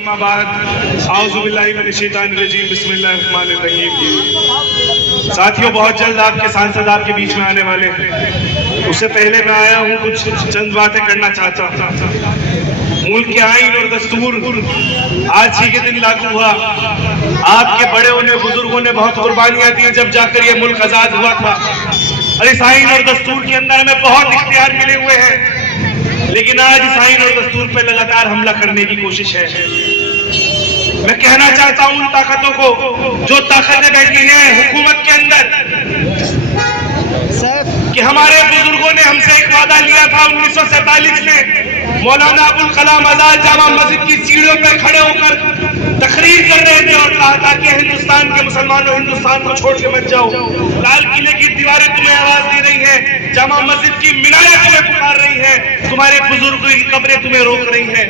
اما بعد اعوذ باللہ من الشیطان الرجیم بسم اللہ الرحمن الرحیم۔ ساتھیوں، بہت جلد آپ کے سانسد آپ کے بیچ میں آنے والے ہیں۔ اس سے پہلے میں آیا ہوں کچھ چند باتیں کرنا چاہتا ہوں۔ ملک کے آئین اور دستور آج ہی کے دن لاگو ہوا۔ آپ کے بڑے ہونے بزرگوں نے بہت قربانیاں دی جب جا کر یہ ملک آزاد ہوا تھا، اور اس آئین اور دستور کے اندر ہمیں بہت اختیار ملے ہوئے ہیں، لیکن آج اس آئین اور دستور پہ لگاتار حملہ کرنے کی کوشش ہے۔ میں کہنا چاہتا ہوں ان طاقتوں کو جو طاقتیں بیٹھی ہیں حکومت کے اندر، کہ ہمارے بزرگوں نے ہم سے ایک وعدہ لیا تھا 1947 میں، مولانا ابوالکلام آزاد جامع مسجد کی سیڑھیوں پر کھڑے ہو کر تقریر کر رہے تھے اور کہا تھا کہ ہندوستان کے مسلمانوں ہندوستان کو چھوڑ کے مت جاؤ۔ لال قلعے کی دیواریں تمہیں آواز دے رہی ہیں، جامع مسجد کی میناریں تمہیں پکار رہی ہیں، تمہارے بزرگوں کی قبریں تمہیں روک رہی ہیں۔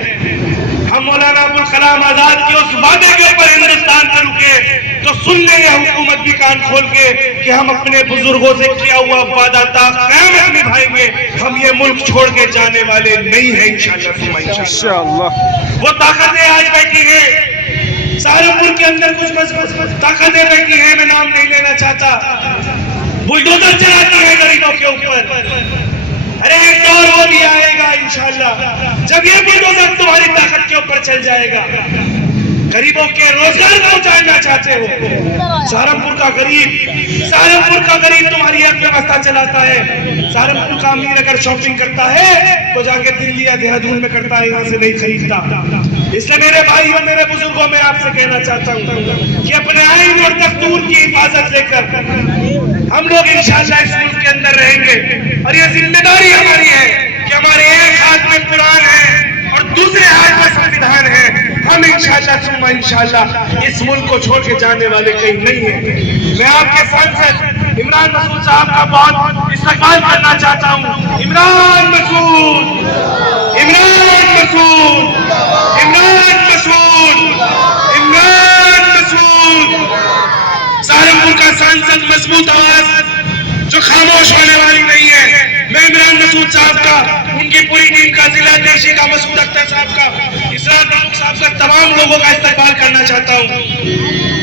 ہم مولانا ابوالکلام آزاد کے اس وعدے کے اوپر ہندوستان سے رکے تو سن لیں گے حکومت بھی کان کھول کے کہ ہم اپنے بزرگوں سے کیا ہوا وعدہ تا قیامت نبھائیں گے، ہم یہ ملک چھوڑ کے جانے والے نہیں ہیں انشاءاللہ۔ وہ طاقتیں آج بیٹھی ہیں سہارنپور کے اندر، کچھ طاقتیں بیٹھی ہیں، میں نام نہیں لینا چاہتا، بلڈوزر چلاتی ہیں غریبوں کے اوپر۔ ارے ایک دور وہ بھی آئے گا انشاءاللہ جب یہ بلڈوزر تمہاری طاقت کے اوپر چل جائے گا۔ غریبوں کے روزگار پہنچانا چاہتے ہو، سہارنپور کا غریب تمہاری ایک ویوستھا چلاتا ہے۔ سہارنپور کا امیر اگر شاپنگ کرتا ہے تو جا کے دلی یا دہرادون میں کرتا ہے، یہاں سے نہیں خریدتا۔ اس لیے میرے بھائی اور میرے بزرگوں میں آپ سے کہنا چاہتا ہوں کہ اپنے آئین اور دستور کی حفاظت لے کر ہم لوگ انشاءاللہ اس ملک کے اندر رہیں گے، اور یہ ذمہ داری ہماری ہے کہ ہمارے ایک ہاتھ میں قرآن ہے اور دوسرے ہاتھ میں سنویدھان ہے۔ ہم انشاءاللہ ثم انشاءاللہ اس ملک کو چھوڑ کے جانے والے کہیں نہیں ہیں۔ میں آپ کے سانسد عمران مسعود صاحب کا بہت استقبال کرنا چاہتا ہوں۔ عمران مسعود، عمران مسعود، عمران مسعود، عمران مسعود، سہارنپور کا سانسد مضبوط آواز جو خاموش ہونے والی نہیں ہے۔ میں عمران مسعود صاحب کا، ان کی پوری ٹیم کا، ضلع دیشی کا، مسعود اختر صاحب کا، اسرار پرمکھ صاحب کا، تمام لوگوں کا استقبال کرنا چاہتا ہوں۔